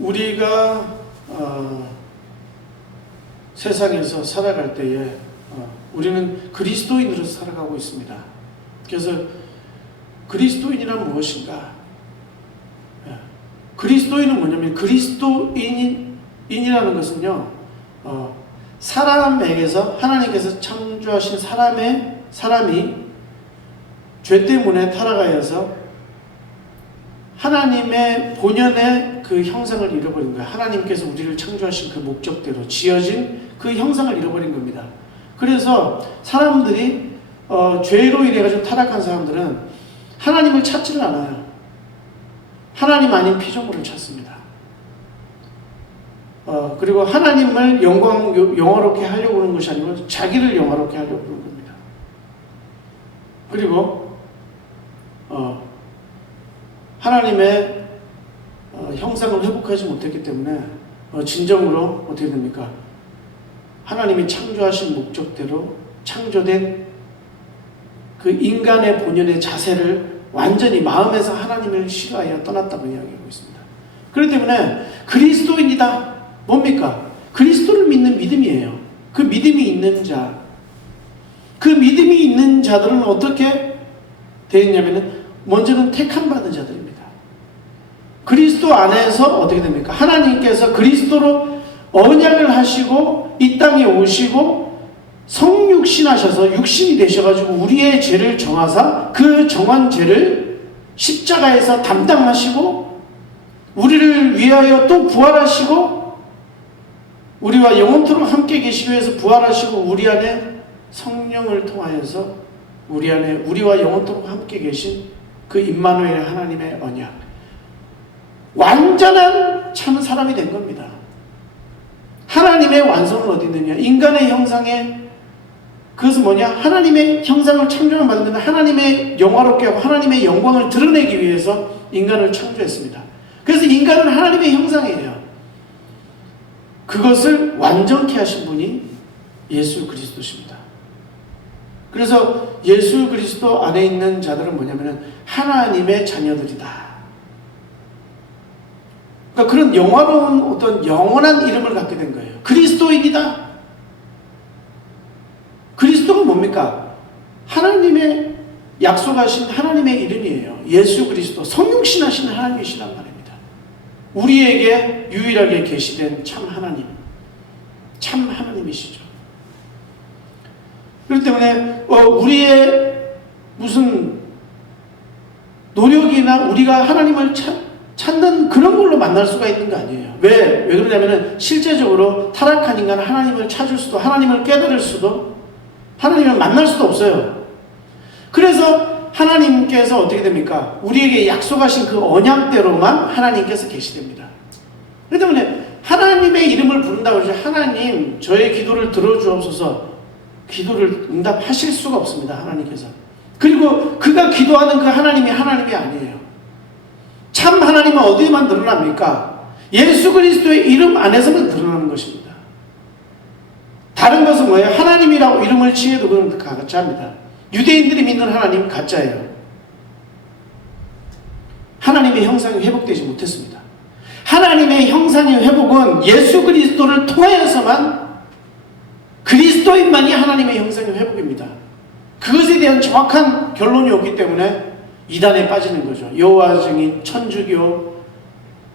우리가 세상에서 살아갈 때에 우리는 그리스도인으로서 살아가고 있습니다. 그래서 그리스도인이란 무엇인가? 그리스도인은 뭐냐면, 그리스도인이라는 것은요, 사람에게서 하나님께서 창조하신 사람이 죄 때문에 타락하여서 하나님의 본연의 그 형상을 잃어버린 거예요. 하나님께서 우리를 창조하신 그 목적대로 지어진 그 형상을 잃어버린 겁니다. 그래서 사람들이 죄로 인해가지고 타락한 사람들은 하나님을 찾지를 않아요. 하나님 아닌 피조물을 찾습니다. 그리고 하나님을 영화롭게 하려고 하는 것이 아니고 자기를 영화롭게 하려고 하는 겁니다. 그리고 하나님의 형상을 회복하지 못했기 때문에 진정으로 어떻게 됩니까? 하나님이 창조하신 목적대로 창조된 그 인간의 본연의 자세를 완전히 마음에서 하나님을 싫어하여 떠났다고 이야기하고 있습니다. 그렇기 때문에 그리스도인이다. 뭡니까? 그리스도를 믿는 믿음이에요. 그 믿음이 있는 자. 그 믿음이 있는 자들은 어떻게 되어 있냐면, 먼저는 택함받은 자들입니다. 그리스도 안에서 어떻게 됩니까? 하나님께서 그리스도로 언약을 하시고 이 땅에 오시고 성육신하셔서 육신이 되셔가지고 우리의 죄를 정하사 그 정한 죄를 십자가에서 담당하시고 우리를 위하여 또 부활하시고 우리와 영원토록 함께 계시기 위해서 부활하시고 우리 안에 성령을 통하여서 우리 안에 우리와 영원토록 함께 계신 그 임마누엘 하나님의 언약, 완전한 참 사람이 된 겁니다. 하나님의 완성은 어디 있느냐? 인간의 형상에, 그것은 뭐냐? 하나님의 형상을 창조를 받는데 하나님의 영화롭게 하고 하나님의 영광을 드러내기 위해서 인간을 창조했습니다. 그래서 인간은 하나님의 형상이에요. 그것을 완전케 하신 분이 예수 그리스도십니다. 그래서 예수 그리스도 안에 있는 자들은 뭐냐면 하나님의 자녀들이다. 그러니까 그런 영화로운 어떤 영원한 이름을 갖게 된 거예요. 그리스도인이다. 그리스도가 뭡니까? 하나님의 약속하신 하나님의 이름이에요. 예수 그리스도, 성육신하신 하나님이시란 말입니다. 우리에게 유일하게 계시된 참 하나님, 참 하나님이시죠. 그렇기 때문에 우리의 무슨 노력이나 우리가 하나님을 찾는 그런 걸로 만날 수가 있는 거 아니에요. 왜 그러냐면은 실제적으로 타락한 인간은 하나님을 찾을 수도, 하나님을 깨달을 수도, 하나님을 만날 수도 없어요. 그래서 하나님께서 어떻게 됩니까? 우리에게 약속하신 그 언약대로만 하나님께서 계시됩니다. 그렇기 때문에 하나님의 이름을 부른다고 해서 하나님 저의 기도를 들어주옵소서, 기도를 응답하실 수가 없습니다. 하나님께서. 그리고 그가 기도하는 그 하나님이 하나님이 아니에요. 참 하나님은 어디에만 드러납니까? 예수 그리스도의 이름 안에서만 드러나는 것입니다. 다른 것은 뭐예요? 하나님이라고 이름을 지어도 그건 가짜입니다. 유대인들이 믿는 하나님은 가짜예요. 하나님의 형상이 회복되지 못했습니다. 하나님의 형상의 회복은 예수 그리스도를 통하여서만, 그리스도인만이 하나님의 형상의 회복입니다. 그것에 대한 정확한 결론이 없기 때문에 이단에 빠지는 거죠. 여호와 증인, 천주교,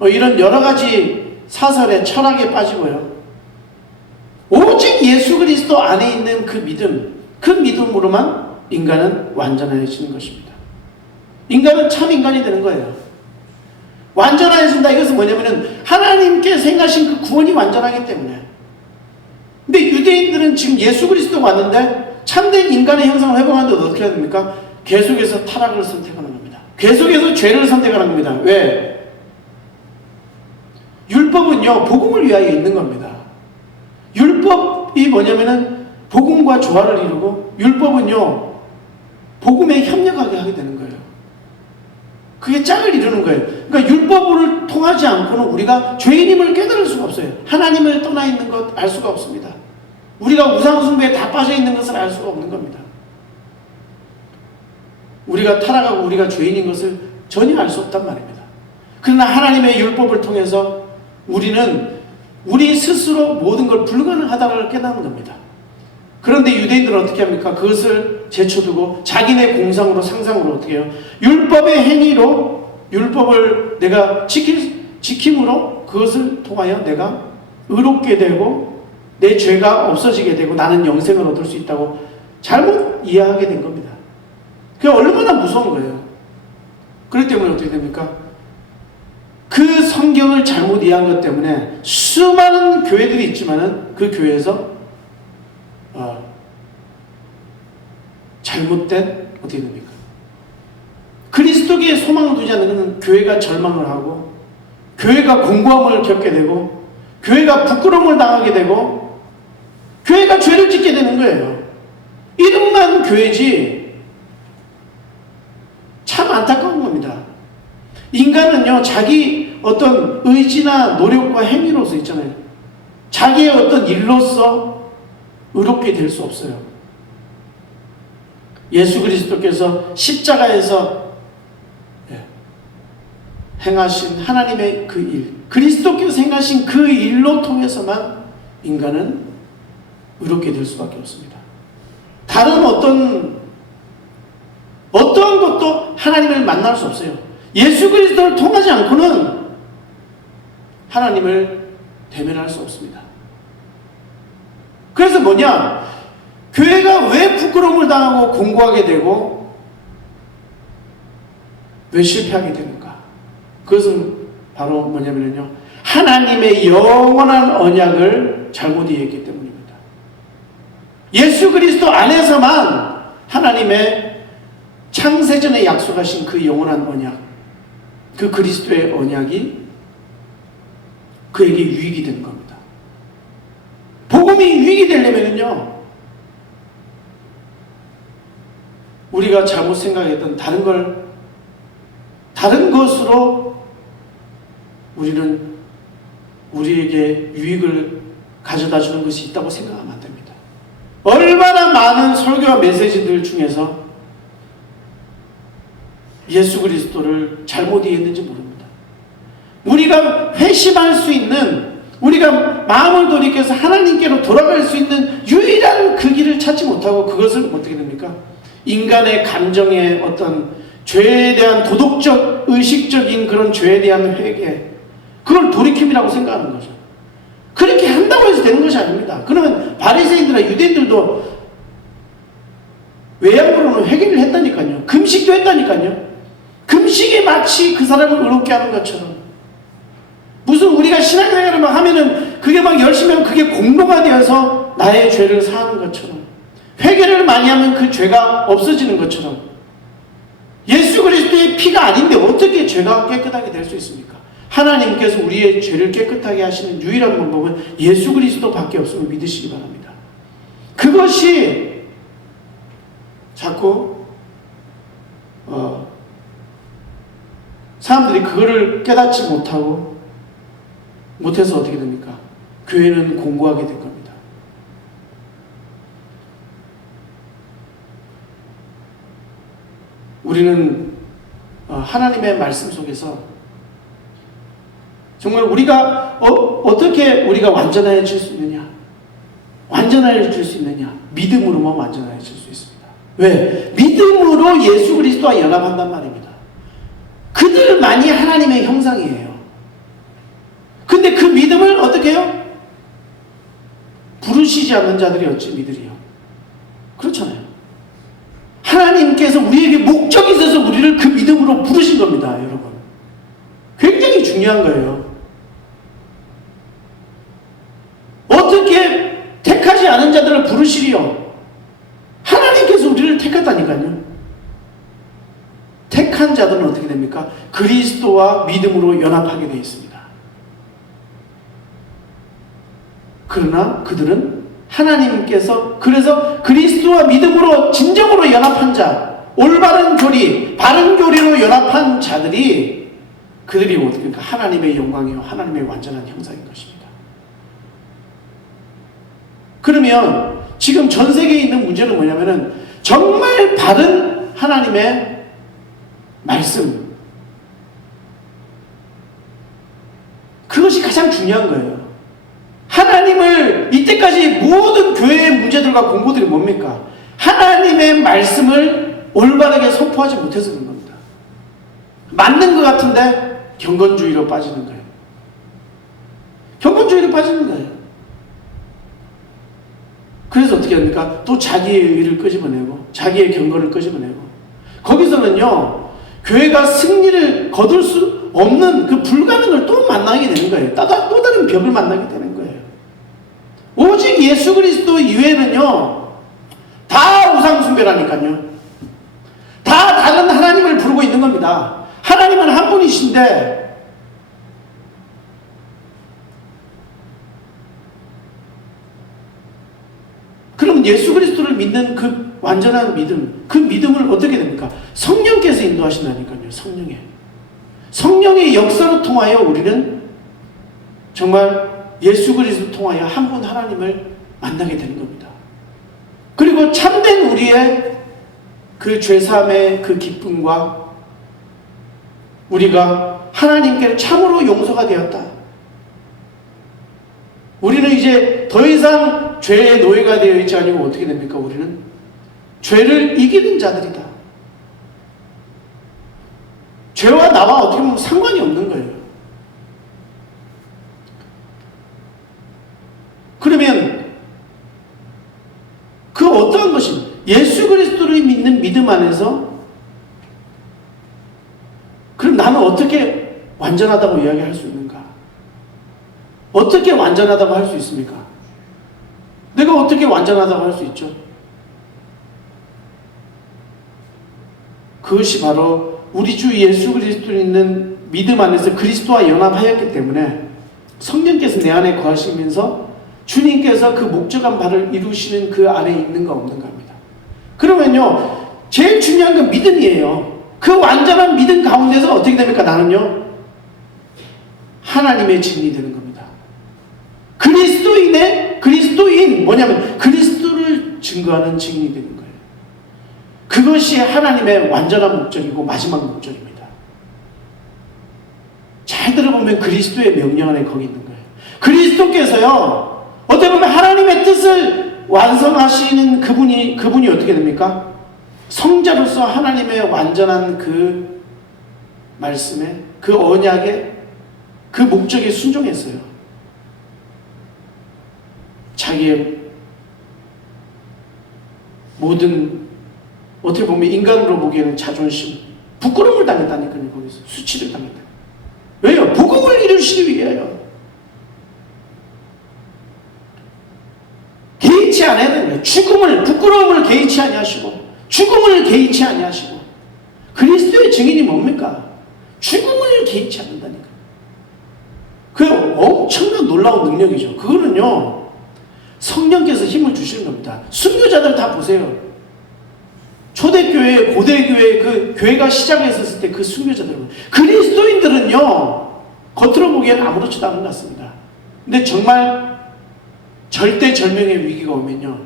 이런 여러 가지 사설의 철학에 빠지고요. 오직 예수 그리스도 안에 있는 그 믿음, 그 믿음으로만 인간은 완전해지는 것입니다. 인간은 참 인간이 되는 거예요. 완전해진다. 이것은 뭐냐면은 하나님께 생각하신 그 구원이 완전하기 때문에. 근데 유대인들은 지금 예수 그리스도가 왔는데 참된 인간의 형상을 회복하는데 어떻게 해야 됩니까? 계속해서 타락을 선택하는 겁니다. 계속해서 죄를 선택하는 겁니다. 왜? 율법은요, 복음을 위하여 있는 겁니다. 율법이 뭐냐면은 복음과 조화를 이루고, 율법은요, 복음에 협력하게 하게 되는 거예요. 그게 짝을 이루는 거예요. 그러니까 율법을 통하지 않고는 우리가 죄인임을 깨달을 수가 없어요. 하나님을 떠나 있는 것 알 수가 없습니다. 우리가 우상숭배에 다 빠져 있는 것을 알 수가 없는 겁니다. 우리가 타락하고 우리가 죄인인 것을 전혀 알 수 없단 말입니다. 그러나 하나님의 율법을 통해서 우리는 우리 스스로 모든 걸 불가능하다는 걸 깨닫는 겁니다. 그런데 유대인들은 어떻게 합니까? 그것을 제쳐두고 자기네 공상으로 상상으로 어떻게 해요? 율법의 행위로 율법을 내가 지킴으로 그것을 통하여 내가 의롭게 되고 내 죄가 없어지게 되고 나는 영생을 얻을 수 있다고 잘못 이해하게 된 겁니다. 그게 얼마나 무서운 거예요. 그렇기 때문에 어떻게 됩니까? 그 성경을 잘못 이해한 것 때문에 수많은 교회들이 있지만은 그 교회에서 잘못된 어떻게 됩니까? 그리스도께 소망을 두지 않는 것은 교회가 절망을 하고 교회가 공고함을 겪게 되고 교회가 부끄러움을 당하게 되고 교회가 죄를 짓게 되는 거예요. 이름만 교회지 참 안타까운 겁니다. 인간은요, 자기 어떤 의지나 노력과 행위로서 있잖아요. 자기의 어떤 일로서 의롭게 될 수 없어요. 예수 그리스도께서 십자가에서 행하신 하나님의 그 일, 그리스도께서 행하신 그 일로 통해서만 인간은 의롭게 될 수밖에 없습니다. 다른 어떠한 것도 하나님을 만날 수 없어요. 예수 그리스도를 통하지 않고는 하나님을 대면할 수 없습니다. 그래서 뭐냐? 교회가 왜 부끄러움을 당하고 공고하게 되고 왜 실패하게 되는가? 그것은 바로 뭐냐면요, 하나님의 영원한 언약을 잘못 이해했기 때문입니다. 예수 그리스도 안에서만 하나님의 창세전에 약속하신 그 영원한 언약, 그 그리스도의 언약이 그에게 유익이 되는 겁니다. 복음이 유익이 되려면요, 우리가 잘못 생각했던 다른 것으로 우리는 우리에게 유익을 가져다 주는 것이 있다고 생각하면 안 됩니다. 얼마나 많은 설교와 메시지들 중에서 예수 그리스도를 잘못 이해했는지 모릅니다. 우리가 회심할 수 있는, 우리가 마음을 돌이켜서 하나님께로 돌아갈 수 있는 유일한 그 길을 찾지 못하고 그것을 어떻게 됩니까? 인간의 감정의 어떤 죄에 대한 도덕적, 의식적인 그런 죄에 대한 회개, 그걸 돌이킴이라고 생각하는 거죠. 그렇게 한다고 해서 되는 것이 아닙니다. 그러면 바리새인들과 유대인들도 외양으로는 회개를 했다니까요. 금식도 했다니까요. 금식이 마치 그 사람을 의롭게 하는 것처럼, 무슨 우리가 신앙생활을 막 하면은 그게 막 열심히 하면 그게 공로가 되어서 나의 죄를 사하는 것처럼, 회개를 많이 하면 그 죄가 없어지는 것처럼, 예수 그리스도의 피가 아닌데 어떻게 죄가 깨끗하게 될 수 있습니까? 하나님께서 우리의 죄를 깨끗하게 하시는 유일한 방법은 예수 그리스도밖에 없음을 믿으시기 바랍니다. 그것이 자꾸 사람들이 그거를 깨닫지 못해서 어떻게 됩니까? 교회는 공고하게 된 겁니다. 우리는 하나님의 말씀 속에서 정말 우리가 어떻게 우리가 완전해질 수 있느냐? 완전해질 수 있느냐? 믿음으로만 완전해질 수 있습니다. 왜? 믿음으로 예수 그리스도와 연합한단 말입니다. 그들만이 하나님의 형상이에요. 근데 그 믿음을 어떻게 해요? 부르시지 않는 자들이 어찌 믿으리요? 그렇잖아요. 하나님께서 우리에게 목적이 있어서 우리를 그 믿음으로 부르신 겁니다, 여러분. 굉장히 중요한 거예요. 어떻게 택하지 않은 자들을 부르시리요? 하나님께서 우리를 택했다니까요. 택한 자들은 어떻게 됩니까? 그리스도와 믿음으로 연합하게 되어 있습니다. 그러나 그들은 하나님께서, 그래서 그리스도와 믿음으로 진정으로 연합한 자, 올바른 교리, 바른 교리로 연합한 자들이, 그들이 어떻게 됩니까? 하나님의 영광이요, 하나님의 완전한 형상인 것입니다. 그러면 지금 전 세계에 있는 문제는 뭐냐면은 정말 바른 하나님의 말씀, 그것이 가장 중요한 거예요. 하나님을 이때까지 모든 교회의 문제들과 공부들이 뭡니까? 하나님의 말씀을 올바르게 선포하지 못해서 그런 겁니다. 맞는 것 같은데 경건주의로 빠지는 거예요. 경건주의로 빠지는 거예요. 그래서 어떻게 합니까? 또 자기의 의를 끄집어내고 자기의 경건을 끄집어내고 거기서는요 교회가 승리를 거둘 수 없는 그 불가능을 또 만나게 되는 거예요. 또 다른 벽을 만나게 되는 거예요. 오직 예수 그리스도 이외에는요 다 우상숭배라니까요. 다 다른 하나님을 부르고 있는 겁니다. 하나님은 한 분이신데 그럼 예수 그리스도를 믿는 그 완전한 믿음, 그 믿음을 어떻게 됩니까? 성령께서 인도하신다니까요. 성령의 역사로 통하여 우리는 정말 예수 그리스도 통하여 한 분 하나님을 만나게 되는 겁니다. 그리고 참된 우리의 그 죄사함의 그 기쁨과 우리가 하나님께 참으로 용서가 되었다. 우리는 이제 더 이상 죄의 노예가 되어 있지 아니고 어떻게 됩니까? 우리는 죄를 이기는 자들이다. 죄와 나와 어떻게 보면 상관이 없는 거예요. 그러면 그 어떠한 것이 예수 그리스도를 믿는 믿음 안에서 그럼 나는 어떻게 완전하다고 이야기할 수 있는가? 어떻게 완전하다고 할 수 있습니까? 내가 어떻게 완전하다고 할 수 있죠? 그것이 바로 우리 주 예수 그리스도를 있는 믿음 안에서 그리스도와 연합하였기 때문에 성령께서 내 안에 거하시면서 주님께서 그 목적한 바를 이루시는 그 안에 있는가 없는가 합니다. 그러면요 제일 중요한 건 믿음이에요. 그 완전한 믿음 가운데서 어떻게 됩니까? 나는요 하나님의 증인이 되는 겁니다. 그리스도인 뭐냐면 그리스도를 증거하는 증인이 되는 거예요. 그것이 하나님의 완전한 목적이고 마지막 목적입니다. 잘 들어보면 그리스도의 명령 안에 거기 있는 거예요. 그리스도께서요 어떻게 보면 하나님의 뜻을 완성하시는 그분이 어떻게 됩니까? 성자로서 하나님의 완전한 그 말씀에 그 언약에 그 목적에 순종했어요. 자기의 모든 어떻게 보면 인간으로 보기에는 자존심, 부끄러움을 당했다니까요. 거기서 수치를 당했다. 왜요? 복음을 이루시기 위하여. 개의치 않아야 되는 거예요. 부끄러움을 개의치 아니하시고 죽음을 개의치 아니하시고 그리스도의 증인이 뭡니까? 죽음을 개의치 않는다니까. 그 엄청난 놀라운 능력이죠. 그거는요 성령께서 힘을 주시는 겁니다. 순교자들 다 보세요. 초대교회, 고대교회 그 교회가 시작했었을 때 그 순교자들은 그리스도인들은요 겉으로 보기엔 아무렇지도 않은 것 같습니다. 근데 정말 절대절명의 위기가 오면요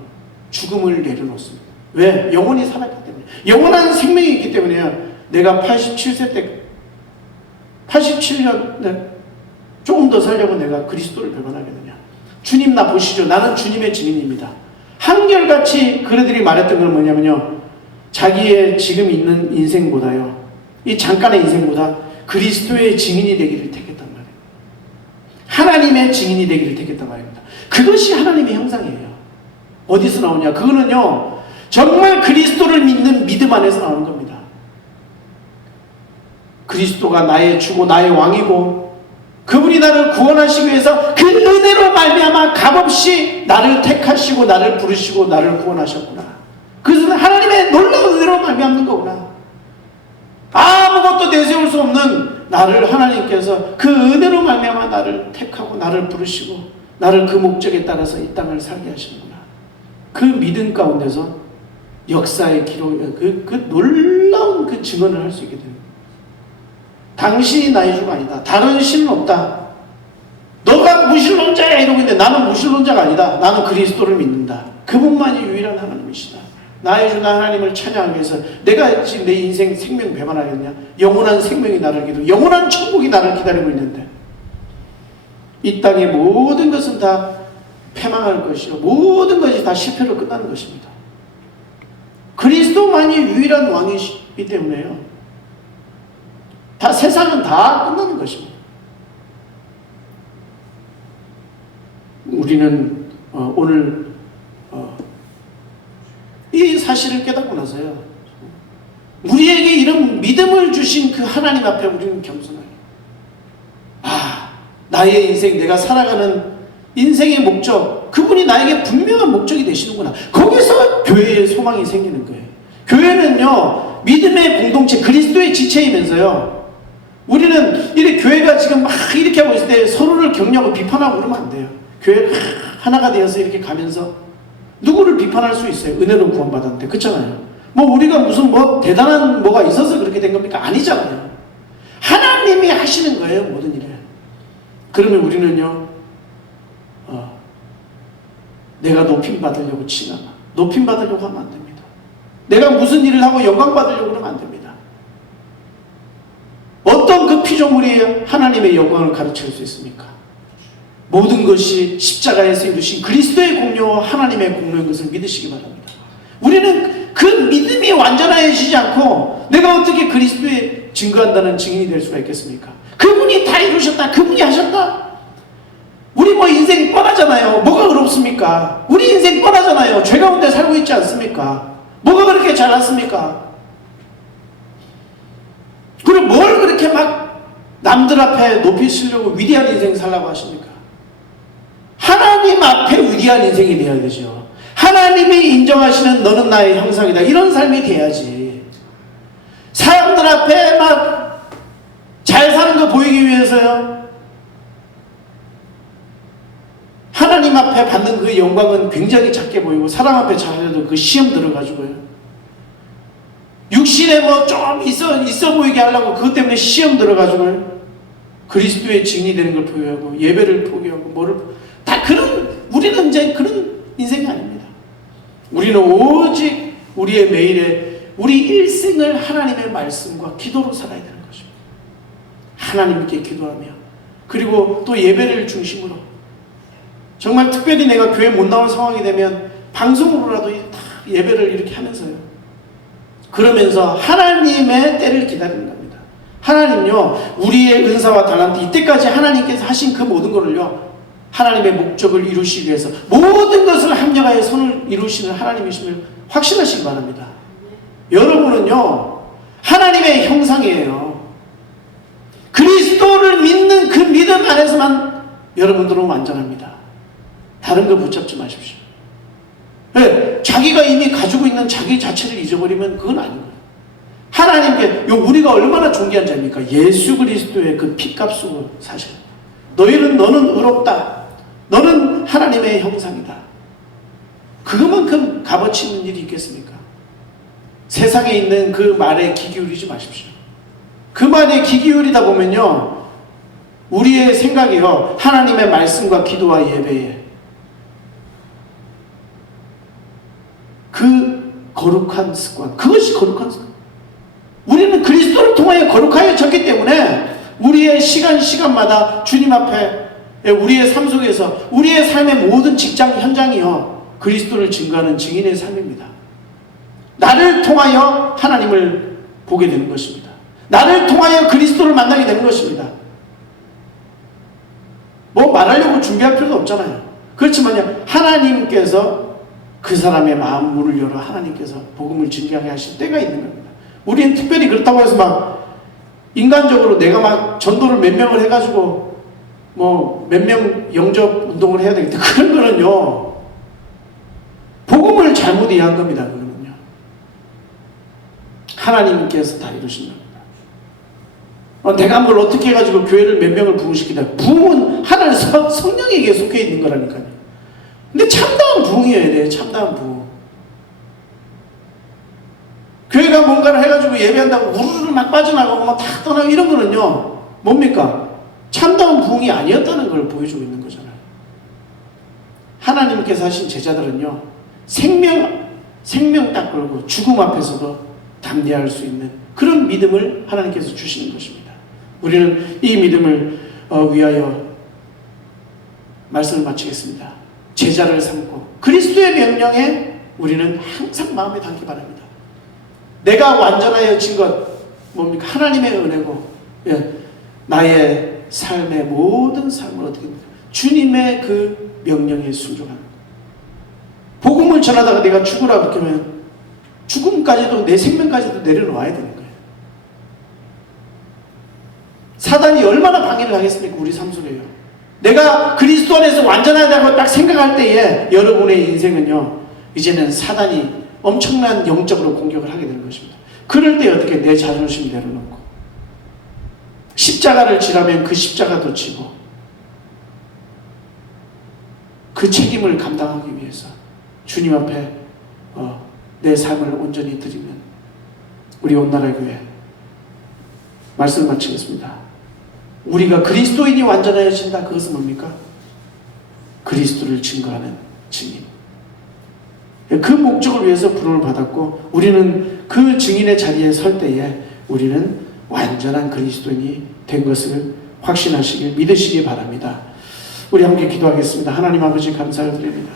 죽음을 내려놓습니다. 왜? 영혼이 살았기 때문에. 영원한 생명이 있기 때문에요. 내가 87세 때 87년 조금 더 살려고 내가 그리스도를 배반하게 되냐. 주님 나 보시죠. 나는 주님의 증인입니다. 한결같이 그들이 말했던 건 뭐냐면요 자기의 지금 있는 인생보다요 이 잠깐의 인생보다 그리스도의 증인이 되기를 택했단 말이에요. 하나님의 증인이 되기를 택했단 말입니다. 그것이 하나님의 형상이에요. 어디서 나오냐? 그거는요 정말 그리스도를 믿는 믿음 안에서 나오는 겁니다. 그리스도가 나의 주고 나의 왕이고 그분이 나를 구원하시기 위해서 그 은혜로 말미암아 값없이 나를 택하시고 나를 부르시고 나를 구원하셨구나. 그것은 하나님의 놀라운 은혜로 말미암는 거구나. 아무것도 내세울 수 없는 나를 하나님께서 그 은혜로 말미암아 나를 택하고 나를 부르시고 나를 그 목적에 따라서 이 땅을 살게 하시는구나. 그 믿음 가운데서 역사의 기록, 그 놀라운 그 증언을 할 수 있게 됩니다. 당신이 나의 주가 아니다. 다른 신은 없다. 너가 무신론자야 이러고 있는데 나는 무신론자가 아니다. 나는 그리스도를 믿는다. 그분만이 유일한 하나님이시다. 나의 주 하나님을 찬양하기 위해서 내가 지금 내 인생 생명 배반하겠냐? 영원한 생명이 나를 기다리고 영원한 천국이 나를 기다리고 있는데 이 땅의 모든 것은 다 패망할 것이요 모든 것이 다 실패로 끝나는 것입니다. 그리스도만이 유일한 왕이시기 때문에요. 다 세상은 다 끝나는 것입니다. 우리는 오늘 이 사실을 깨닫고 나서요, 우리에게 이런 믿음을 주신 그 하나님 앞에 우리는 겸손하게, 나의 인생, 내가 살아가는 인생의 목적, 그분이 나에게 분명한 목적이 되시는구나. 거기서 교회의 소망이 생기는 거예요. 교회는요, 믿음의 공동체, 그리스도의 지체이면서요, 우리는 이렇게 교회가 지금 막 이렇게 하고 있을 때 서로를 격려하고 비판하고 그러면 안 돼요. 교회가 하나가 되어서 이렇게 가면서 누구를 비판할 수 있어요? 은혜로 구원받았는데. 그렇잖아요. 뭐 우리가 무슨 뭐 대단한 뭐가 있어서 그렇게 된 겁니까? 아니잖아요. 하나님이 하시는 거예요, 모든 일을. 그러면 우리는요, 내가 높임 받으려고 치나, 높임 받으려고 하면 안 됩니다. 내가 무슨 일을 하고 영광 받으려고 하면 안 됩니다. 어떤 그 피조물이 하나님의 영광을 가르칠 수 있습니까? 모든 것이 십자가에서 이루신 그리스도의 공로와 하나님의 공로인 것을 믿으시기 바랍니다. 우리는 그 믿음이 완전해지지 않고 내가 어떻게 그리스도에 증거한다는 증인이 될 수가 있겠습니까? 그분이 다 이루셨다, 그분이 하셨다. 우리 뭐 인생 뻔하잖아요. 뭐가 어렵습니까? 우리 인생 뻔하잖아요. 죄 가운데 살고 있지 않습니까? 뭐가 그렇게 잘났습니까? 그리고 뭘 그렇게 막 남들 앞에 높이시려고 위대한 인생 살라고 하십니까? 하나님 앞에 위대한 인생이 되어야 되죠. 하나님이 인정하시는 너는 나의 형상이다, 이런 삶이 돼야지. 사람들 앞에 막 잘 사는 거 보이기 위해서요, 하나님 앞에 받는 그 영광은 굉장히 작게 보이고, 사람 앞에 잘해도 그 시험 들어가지고요, 육신에 뭐 좀 있어 보이게 하려고 그것 때문에 시험 들어가지고요, 그리스도의 증인이 되는 걸 포기하고 예배를 포기하고 뭐를 다 우리는 이제 그런 인생이 아닙니다. 우리는 오직 우리의 매일에 우리 일생을 하나님의 말씀과 기도로 살아야 되는 것입니다. 하나님께 기도하며, 그리고 또 예배를 중심으로, 정말 특별히 내가 교회 못 나올 상황이 되면 방송으로라도 다 예배를 이렇게 하면서요, 그러면서 하나님의 때를 기다리는 겁니다. 하나님요, 우리의 은사와 달란트, 이때까지 하나님께서 하신 그 모든 것을요, 하나님의 목적을 이루시기 위해서 모든 것을 합력하여 선을 이루시는 하나님이심을 확신하시기 바랍니다. 여러분은요, 하나님의 형상이에요. 그리스도를 믿는 그 믿음 안에서만 여러분들은 완전합니다. 다른 거 붙잡지 마십시오. 네, 자기가 이미 가지고 있는 자기 자체를 잊어버리면 그건 아닌 거예요. 하나님께, 우리가 얼마나 존귀한 자입니까? 예수 그리스도의 그 피값으로 사실, 너는 의롭다, 너는 하나님의 형상이다, 그것만큼 값어치 있는 일이 있겠습니까? 세상에 있는 그 말에 귀 기울이지 마십시오. 그 말에 귀 기울이다 보면요, 우리의 생각이요, 하나님의 말씀과 기도와 예배에 그 거룩한 습관, 그것이 거룩한 습관. 우리는 그리스도를 통하여 거룩하여졌기 때문에 우리의 시간마다 주님 앞에, 우리의 삶 속에서 우리의 삶의 모든 직장 현장이요, 그리스도를 증거하는 증인의 삶입니다. 나를 통하여 하나님을 보게 되는 것입니다. 나를 통하여 그리스도를 만나게 되는 것입니다. 뭐 말하려고 준비할 필요도 없잖아요. 그렇지만요, 하나님께서 그 사람의 마음 문을 열어 하나님께서 복음을 증거하게 하실 때가 있는 겁니다. 우리는 특별히 그렇다고 해서 막 인간적으로 내가 막 전도를 몇 명을 해가지고 뭐 몇 명 영접 운동을 해야 되겠다, 그런 거는요, 복음을 잘못 이해한 겁니다. 그거는요, 하나님께서 다 이루신 겁니다. 내가 뭘 어떻게 해가지고 교회를 몇 명을 부흥시키다, 부흥은 하나님 성령에게 속해 있는 거라니까요. 근데 참다운 부흥이어야 돼요. 참다운 부흥. 교회가 뭔가를 해가지고 예배한다고 우르르 막 빠져나가고 막 다 떠나고 이런 거는요, 뭡니까? 참다운 부흥이 아니었다는 걸 보여주고 있는 거잖아요. 하나님께서 하신 제자들은요, 생명 딱 걸고 죽음 앞에서도 담대할 수 있는 그런 믿음을 하나님께서 주시는 것입니다. 우리는 이 믿음을 위하여 말씀을 마치겠습니다. 제자를 삼고 그리스도의 명령에 우리는 항상 마음에 담기 바랍니다. 내가 완전하여진 것 뭡니까? 하나님의 은혜고, 예, 나의 삶의 모든 삶을 어떻게 합니까? 주님의 그 명령에 순종하는 것. 복음을 전하다가 내가 죽으라 그렇게 하면 죽음까지도, 내 생명까지도 내려놓아야 되는 거예요. 사단이 얼마나 방해를 하겠습니까? 우리 삶 속에요. 내가 그리스도 안에서 완전하다고 딱 생각할 때에 여러분의 인생은요, 이제는 사단이 엄청난 영적으로 공격을 하게 되는 것입니다. 그럴 때 어떻게 내 자존심 내려놓고 십자가를 지라면 그 십자가도 지고 그 책임을 감당하기 위해서 주님 앞에 내 삶을 온전히 드리면 우리 온나라 교회 말씀을 마치겠습니다. 우리가 그리스도인이 완전해진다. 그것은 뭡니까? 그리스도를 증거하는 증인. 그 목적을 위해서 부름을 받았고, 우리는 그 증인의 자리에 설 때에 우리는 완전한 그리스도인이 된 것을 확신하시길, 믿으시기 바랍니다. 우리 함께 기도하겠습니다. 하나님 아버지 감사를 드립니다.